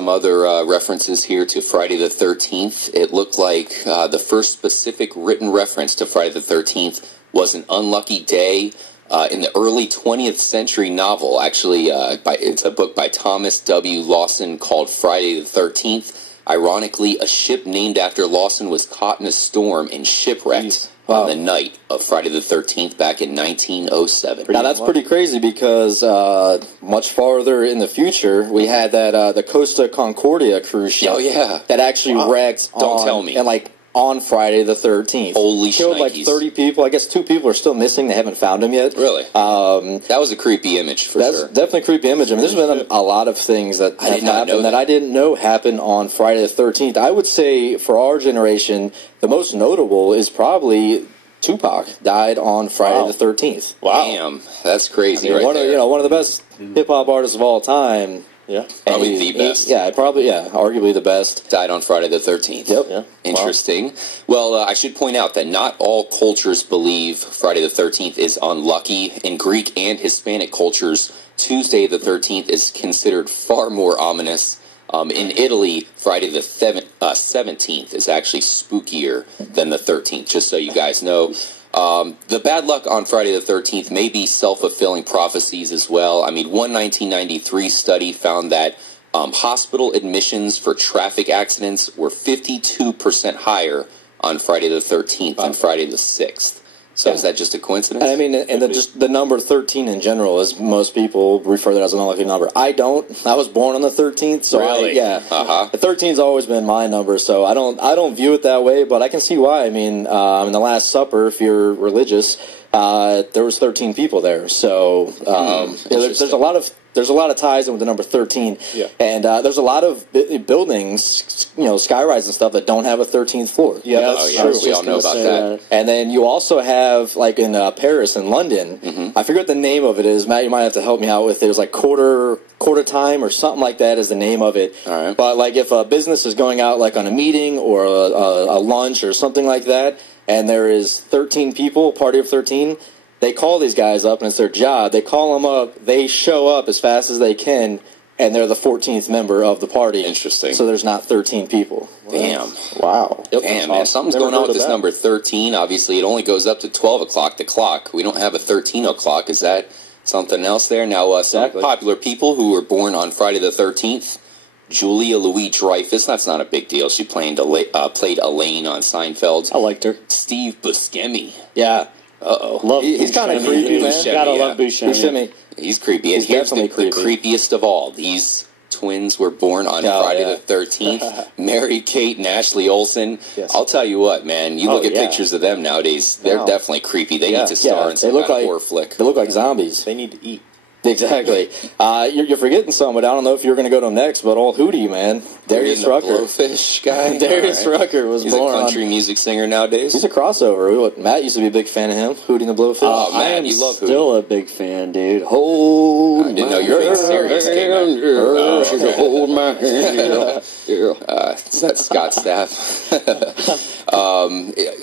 some other references here to Friday the 13th. It looked like the first specific written reference to Friday the 13th was an unlucky day in the early 20th century novel. Actually, it's a book by Thomas W. Lawson called Friday the 13th. Ironically, a ship named after Lawson was caught in a storm and shipwrecked on the night of Friday the 13th back in 1907. Now, that's pretty crazy because much farther in the future, we had that the Costa Concordia cruise ship that actually wrecked on Friday the 13th. Holy Killed like 30 people. I guess 2 people are still missing. They haven't found them yet. Really? That was a creepy image for sure. That's definitely a creepy image. I mean, there's been a lot of things that have happened that I didn't know happened on Friday the 13th. I would say for our generation, the most notable is probably Tupac died on Friday the 13th. Wow. Damn, that's crazy. One of the best hip-hop artists of all time. Yeah, probably the best. Arguably the best. Died on Friday the 13th. Yep. Yeah. Interesting. Well, I should point out that not all cultures believe Friday the 13th is unlucky. In Greek and Hispanic cultures, Tuesday the 13th is considered far more ominous. In Italy, Friday the 17th is actually spookier than the 13th, just so you guys know. The bad luck on Friday the 13th may be self-fulfilling prophecies as well. I mean, one 1993 study found that hospital admissions for traffic accidents were 52% higher on Friday the 13th than Friday the 6th. So is that just a coincidence? I mean, and just the number 13 in general, as most people refer to that as an unlucky number. I don't. I was born on the 13th, so really? The 13's always been my number, so I don't view it that way, but I can see why. I mean, in the Last Supper, if you're religious, there was 13 people there, so there's a lot of ties in with the number 13, and there's a lot of buildings, skyrise and stuff that don't have a 13th floor. Yeah, that's true. We all know about that. And then you also have, like in Paris and London, I forget what the name of it is. Matt, you might have to help me out with it. It was like quarter time or something like that is the name of it. All right. But like if a business is going out like on a meeting or a lunch or something like that, and there is 13 people, party of 13. They call these guys up, and it's their job. They call them up. They show up as fast as they can, and they're the 14th member of the party. Interesting. So there's not 13 people. Damn. Wow. Yep. Damn, man. Something's going on with this number 13. Obviously, it only goes up to 12 o'clock, the clock. We don't have a 13 o'clock. Is that something else there? Now, some popular people who were born on Friday the 13th, Julia Louis-Dreyfus. That's not a big deal. She played Elaine on Seinfeld. I liked her. Steve Buscemi. Yeah. Uh-oh. He's kind of creepy, man. Gotta love Buscemi. He's creepy. And here's the creepiest of all. These twins were born on Friday the 13th. Mary Kate and Ashley Olsen. Yes. I'll tell you what, man. You look at pictures of them nowadays. They're definitely creepy. They need to star in some kind of horror flick. They look like zombies. They need to eat. Exactly. You're forgetting somebody. I don't know if you're going to go to him next, but old Hootie, man. Darius Rucker. Blowfish guy. Darius Rucker was He's born a country music singer nowadays. He's a crossover. Matt used to be a big fan of him. Hootie and the Blowfish. Oh, man, you love Hootie. Still a big fan, dude. Hold I didn't know you were being serious. Hold my hand. That's Scott Staff.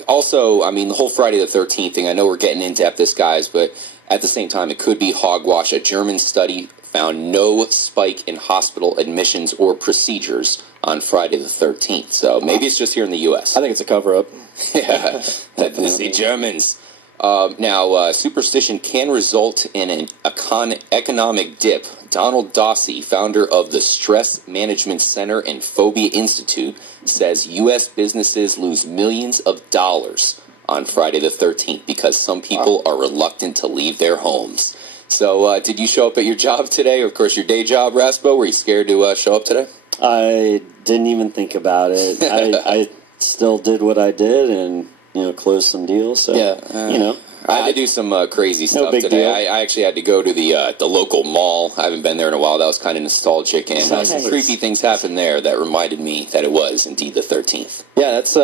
Also, I mean, the whole Friday the 13th thing, I know we're getting in depth this, guys, but at the same time, it could be hogwash. A German study found no spike in hospital admissions or procedures on Friday the 13th. So maybe it's just here in the U.S. I think it's a cover-up. Yeah, the Germans. Now, superstition can result in an economic dip. Donald Dossie, founder of the Stress Management Center and Phobia Institute, says U.S. businesses lose millions of dollars on Friday the 13th because some people are reluctant to leave their homes. So, did you show up at your job today, or of course your day job, Raspo? Were you scared to show up today? I didn't even think about it. I still did what I did and, closed some deals. So, I had to do some crazy stuff today. I actually had to go to the local mall. I haven't been there in a while. That was kind of nostalgic, and some creepy things happened there that reminded me that it was indeed the 13th. Yeah, that's...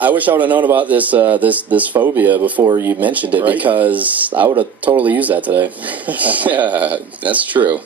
I wish I would have known about this phobia before you mentioned it, because I would have totally used that today. Yeah, that's true.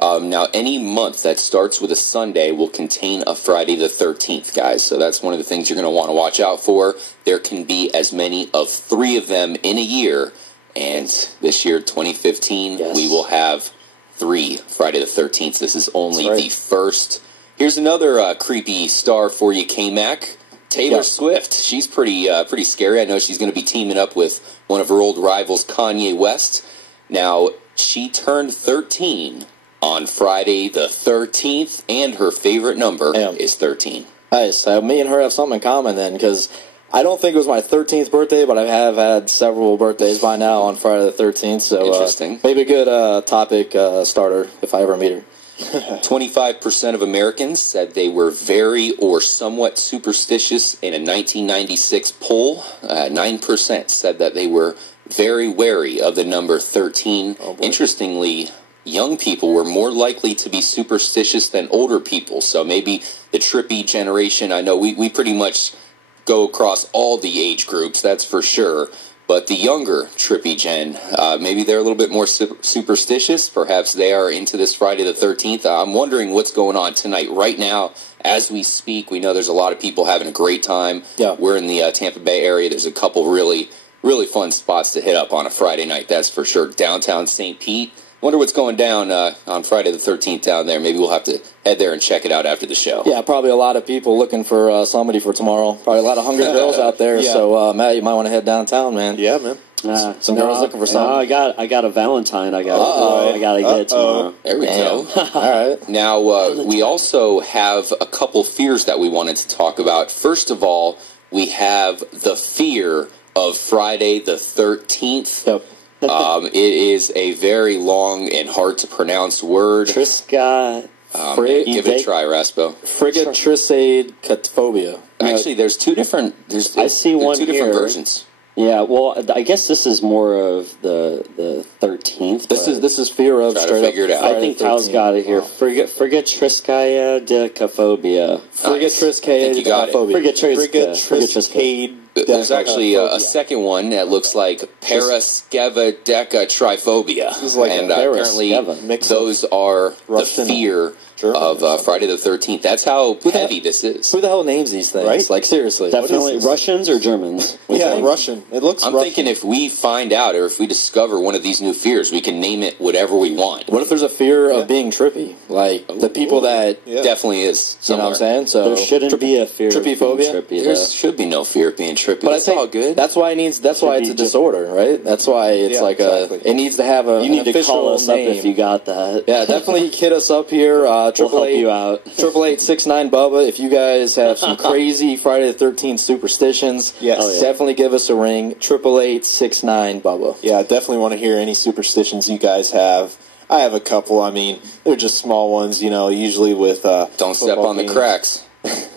Now, any month that starts with a Sunday will contain a Friday the 13th, guys. So that's one of the things you're going to want to watch out for. There can be as many of 3 of them in a year. And this year, 2015, we will have 3 Friday the 13th. This is only the first. Here's another creepy star for you, K-Mac. Taylor Swift. She's pretty scary. I know she's going to be teaming up with one of her old rivals, Kanye West. Now, she turned 13 on Friday the 13th, and her favorite number is 13. Nice. Me and her have something in common then, because I don't think it was my 13th birthday, but I have had several birthdays by now on Friday the 13th. So interesting. Maybe a good topic starter if I ever meet her. 25% of Americans said they were very or somewhat superstitious in a 1996 poll. 9% said that they were very wary of the number 13. Interestingly, young people were more likely to be superstitious than older people. So maybe the Trippy generation, I know we pretty much go across all the age groups, that's for sure. But the younger Trippy gen, maybe they're a little bit more superstitious. Perhaps they are into this Friday the 13th. I'm wondering what's going on tonight. Right now, as we speak, we know there's a lot of people having a great time. Yeah. We're in the Tampa Bay area. There's a couple really fun spots to hit up on a Friday night, that's for sure. Downtown St. Pete. Wonder what's going down on Friday the 13th down there. Maybe we'll have to head there and check it out after the show. Yeah, probably a lot of people looking for somebody for tomorrow. Probably a lot of hungry girls out there. Yeah. So, Matt, you might want to head downtown, man. Yeah, man. Some girls looking for something. No, I got a Valentine. I got to get tomorrow. There we go. All right. Now, we also have a couple fears that we wanted to talk about. First of all, we have the fear of Friday the 13th. Yep. It is a very long and hard to pronounce word. Trisca. Give it a try, Raspo. Frigatricade Actually, there's two different. I see one two different here. versions. Yeah, well, I guess this is more of the 13th. This is fear of Try to straight figure it up. out. I think Tal's got it here. Frigatriskaya decaphobia. Frigatricade You got it. Frigatriskade. There's actually a second one that looks like paraskevadecatriphobia. This is like and a apparently those are Russian, the fear German, of Friday the 13th. That's how heavy this is. Who the hell names these things? Right? Like, seriously. Definitely this? Russians or Germans? Yeah, Russian. It looks I'm Russian. thinking if we find out or if we discover one of these new fears, we can name it whatever we want. What if there's a fear of being trippy? Like, the people that... Yeah. Definitely is. You know what I'm saying? So There shouldn't be a fear of being trippy-phobia? trippy, There though. should be no fear of being trippy. But That's all good. That's why it's a disorder, right? That's why it's exactly. it needs to have a You need to call us name. up if you got that. Yeah, definitely hit us up here. We'll help you out. 888-69 Bubba. If you guys have some crazy Friday the 13th superstitions, Yes. Oh, yeah. definitely give us a ring. 888-69 Bubba. Yeah, I definitely want to hear any superstitions you guys have. I have a couple. I mean, they're just small ones, usually with Don't step on the cracks.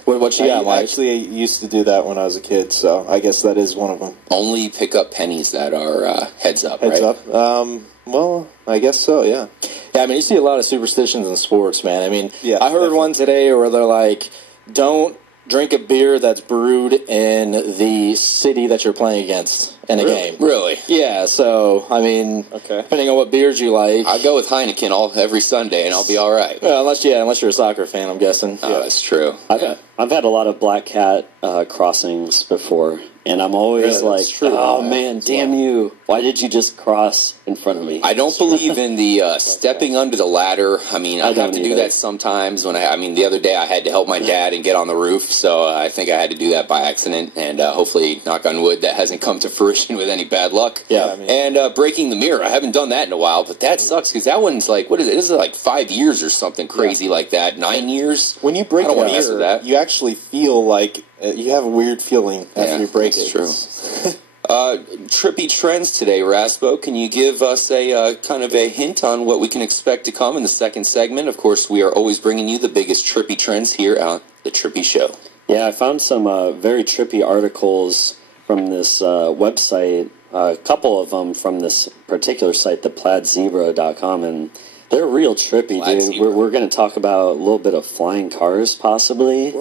What you got, Mike? Actually, I used to do that when I was a kid, so I guess that is one of them. Only pick up pennies that are heads up, Heads right? up. Well, I guess so, yeah. Yeah, I mean, you see a lot of superstitions in sports, man. I mean, Yeah, I heard definitely. one today where they're like, don't drink a beer that's brewed in the city that you're playing against in a game. Really? Yeah, so, I mean, Okay. depending on what beers you like. I go with Heineken every Sunday, and I'll be all right. Well, unless you're a soccer fan, I'm guessing. Oh, that's true. I've had a lot of black cat crossings before, and I'm always Yeah, that's like, true. oh Yeah. man, damn you! Why did you just cross in front of me? I don't believe in the stepping under the ladder. I mean, I have don't to do either. that sometimes. The other day I had to help my dad and get on the roof, so I think I had to do that by accident, and hopefully, knock on wood, that hasn't come to fruition with any bad luck. Yeah, I mean- And breaking the mirror, I haven't done that in a while, but that sucks, because that one's like, what is it? This is like 5 years or something crazy like that. 9 years? When you break I don't a wanna mess with mirror, that. you actually feel like you have a weird feeling after you break that's it. true. Trippy trends today, Raspo. Can you give us a kind of a hint on what we can expect to come in the second segment? Of course, we are always bringing you the biggest Trippy trends here on The Trippy Show. Yeah, I found some very trippy articles from this website, a couple of them from this particular site, theplaidzebra.com, and they're real trippy, Plaid dude. zebra. We're going to talk about a little bit of flying cars, possibly.